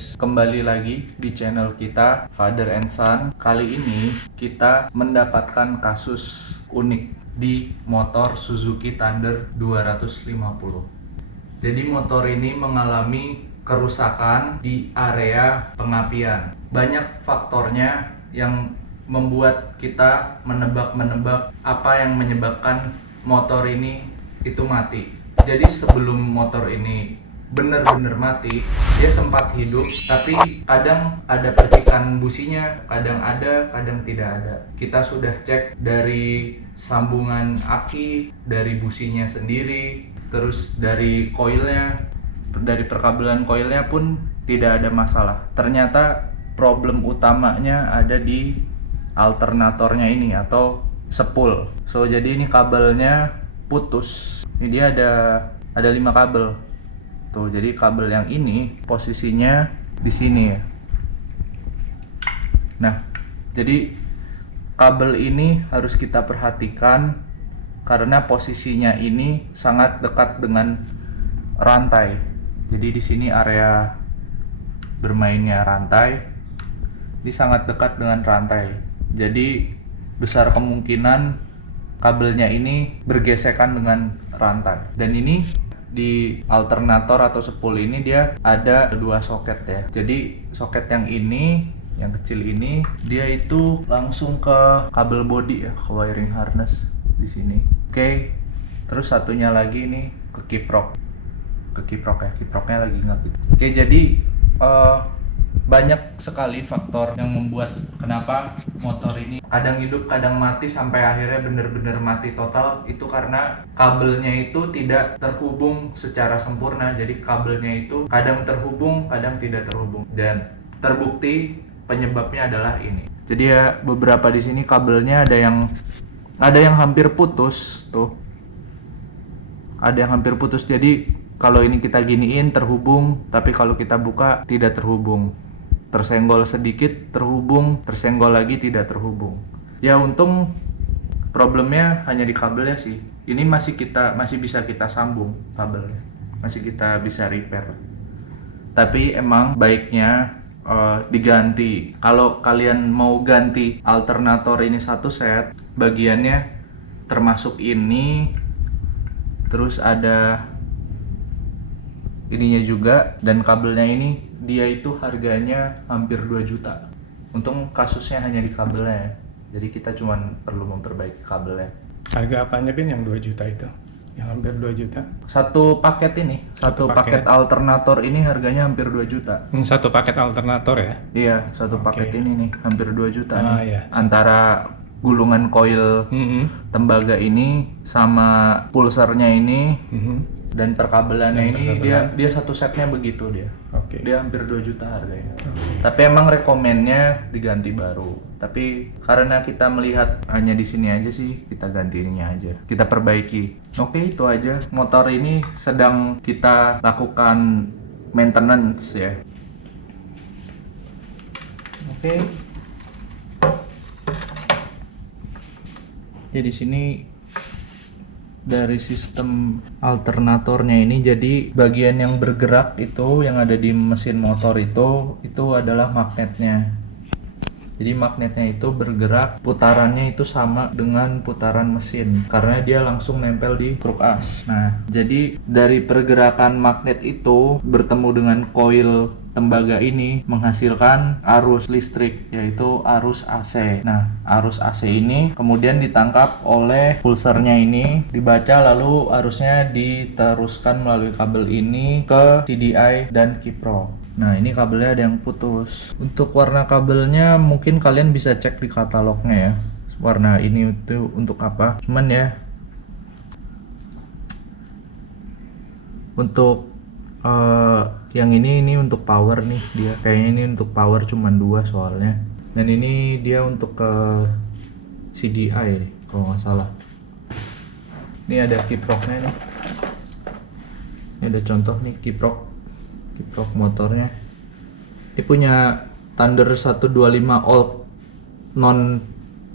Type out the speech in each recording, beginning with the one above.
guys, kembali lagi di channel kita Father and Son. Kali ini kita mendapatkan kasus unik di motor Suzuki Thunder 250. Jadi motor ini mengalami kerusakan di area pengapian. Banyak faktornya yang membuat kita menebak apa yang menyebabkan motor ini itu mati. Jadi sebelum motor ini benar-benar mati, dia sempat hidup, tapi kadang ada percikan businya, kadang ada, kadang tidak ada. Kita sudah cek dari sambungan aki, dari businya sendiri, terus dari koilnya, dari perkabelan koilnya pun tidak ada masalah. Ternyata problem utamanya ada di alternatornya ini atau sepul. So jadi ini kabelnya putus. Ini dia ada 5 kabel. Tuh, jadi kabel yang ini posisinya di sini ya. Nah, jadi kabel ini harus kita perhatikan karena posisinya ini sangat dekat dengan rantai. Jadi di sini area bermainnya rantai, ini sangat dekat dengan rantai. Jadi besar kemungkinan kabelnya ini bergesekan dengan rantai. Dan ini di alternator atau sepul ini dia ada 2 soket ya. Jadi soket yang ini, yang kecil ini, dia itu langsung ke kabel bodi ya, ke wiring harness di sini. Oke. Terus satunya lagi ini ke kiprok. Ke kiprok ya, kiproknya lagi ngaktif. Oke, jadi banyak sekali faktor yang membuat kenapa motor ini kadang hidup kadang mati sampai akhirnya benar-benar mati total. Itu karena kabelnya itu tidak terhubung secara sempurna. Jadi kabelnya itu kadang terhubung, kadang tidak terhubung, dan terbukti penyebabnya adalah ini. Jadi ya beberapa di sini kabelnya ada yang hampir putus tuh, ada yang hampir putus. Jadi kalau ini kita giniin terhubung, tapi kalau kita buka tidak terhubung. Tersenggol sedikit terhubung, tersenggol lagi tidak terhubung. Ya untung problemnya hanya di kabelnya sih. Ini masih bisa kita sambung kabelnya, masih kita bisa repair. Tapi emang baiknya diganti. Kalau kalian mau ganti alternator ini satu set, bagiannya termasuk ini, terus ada ininya juga, dan kabelnya ini dia itu harganya hampir 2 juta. Untung kasusnya hanya di kabelnya ya. Jadi kita cuman perlu memperbaiki kabelnya. Harga apanya Bin yang 2 juta itu? Yang hampir 2 juta? Satu paket ini, satu paket alternator ini harganya hampir 2 juta. Satu paket alternator ya? Iya, satu paket ini nih hampir 2 juta nih. Iya. Antara gulungan koil tembaga ini sama pulsernya ini, dan perkabelannya ini dia satu setnya begitu dia. Dia hampir 2 juta harganya. Tapi emang rekomennya diganti baru. Tapi karena kita melihat hanya di sini aja sih, kita ganti ininya aja. Kita perbaiki. Oke, itu aja. Motor ini sedang kita lakukan maintenance ya. Oke. Jadi di sini dari sistem alternatornya ini, jadi bagian yang bergerak itu yang ada di mesin motor itu adalah magnetnya. Jadi magnetnya itu bergerak, putarannya itu sama dengan putaran mesin karena dia langsung nempel di kruk as. Nah, jadi dari pergerakan magnet itu bertemu dengan koil tembaga ini menghasilkan arus listrik, yaitu arus AC. Nah, arus AC ini kemudian ditangkap oleh pulsernya ini, dibaca, lalu arusnya diteruskan melalui kabel ini ke CDI dan kiprok. Nah, ini kabelnya ada yang putus. Untuk warna kabelnya mungkin kalian bisa cek di katalognya ya. Warna ini itu untuk apa? Cuman ya untuk yang ini untuk power nih dia. Kayaknya ini untuk power cuman 2 soalnya. Dan ini dia untuk ke CDI nih, kalau nggak salah. Ini ada kiproknya nih. Ini ada contoh nih kiprok motornya. Ini punya Thunder 125 old non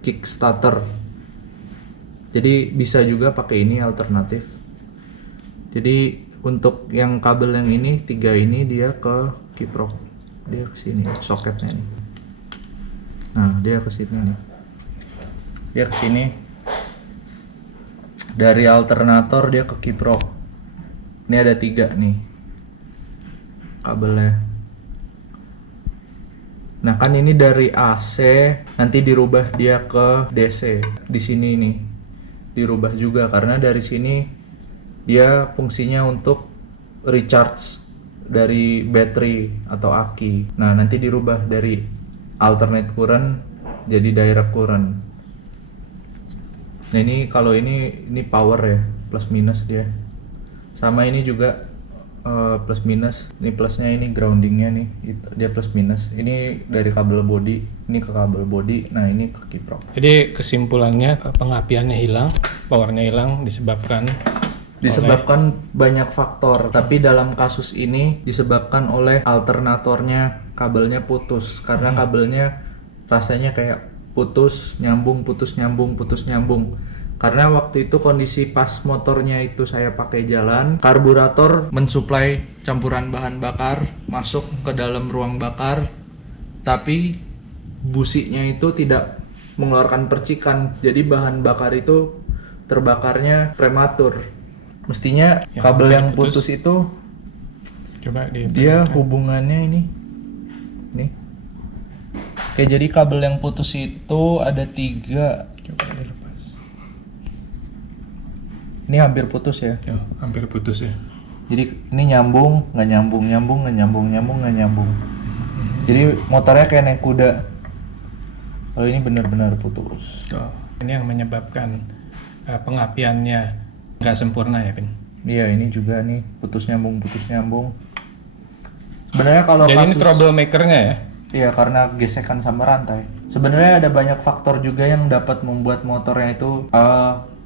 kickstarter. Jadi bisa juga pakai ini alternatif. Jadi untuk yang kabel yang ini 3 ini dia ke kiprok. dia ke sini soketnya nih. Nah, dia ke sini nih. Dia ke sini. Dari alternator dia ke kiprok. Ini ada 3 nih kabelnya. Nah, kan ini dari AC nanti dirubah dia ke DC. Di sini nih dirubah juga karena dari sini dia fungsinya untuk recharge dari baterai atau aki. Nah, nanti dirubah dari alternate current jadi direct current. Nah, ini kalau ini power ya, plus minus dia. Sama ini juga plus minus. Ini plusnya, ini groundingnya nih, dia plus minus. Ini dari kabel body, ini ke kabel body. Nah, ini ke kiprok. Jadi kesimpulannya pengapiannya hilang, powernya hilang disebabkan banyak faktor, tapi dalam kasus ini disebabkan oleh alternatornya, kabelnya putus. Karena kabelnya rasanya kayak putus nyambung. Karena waktu itu kondisi pas motornya itu saya pakai jalan, karburator mensuplai campuran bahan bakar masuk ke dalam ruang bakar, tapi businya itu tidak mengeluarkan percikan. Jadi bahan bakar itu terbakarnya prematur. Mestinya kabel yang putus itu coba dia hubungannya ini nih. Oke, jadi kabel yang putus itu ada 3. coba dilepas. Ini hampir putus ya. Hampir putus ya. Jadi ini nyambung, nggak nyambung. Jadi motornya kayak naik kuda. Kalau ini benar-benar putus. Ini yang menyebabkan pengapiannya nggak sempurna ya, Pin? Iya, ini juga nih putus nyambung. Sebenarnya kalau jadi kasus, ini troublemakernya ya? Iya, karena gesekan sama rantai. Sebenarnya ada banyak faktor juga yang dapat membuat motornya itu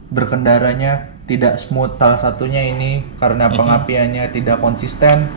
berkendaranya tidak smooth. Salah satunya ini karena pengapiannya tidak konsisten.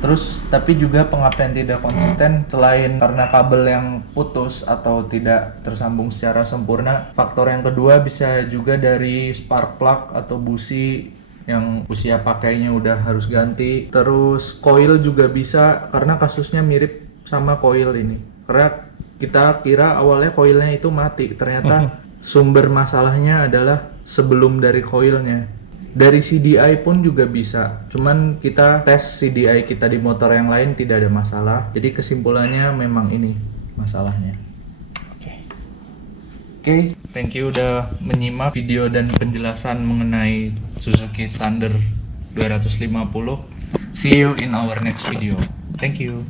Terus tapi juga pengapian tidak konsisten selain karena kabel yang putus atau tidak tersambung secara sempurna. Faktor yang kedua bisa juga dari spark plug atau busi yang usia pakainya udah harus ganti. Terus coil juga bisa, karena kasusnya mirip sama coil ini. Karena kita kira awalnya coilnya itu mati, ternyata sumber masalahnya adalah sebelum dari coilnya. Dari CDI pun juga bisa, cuman kita tes CDI kita di motor yang lain tidak ada masalah. Jadi kesimpulannya memang ini masalahnya. Oke, thank you udah menyimak video dan penjelasan mengenai Suzuki Thunder 250. See you in our next video. Thank you.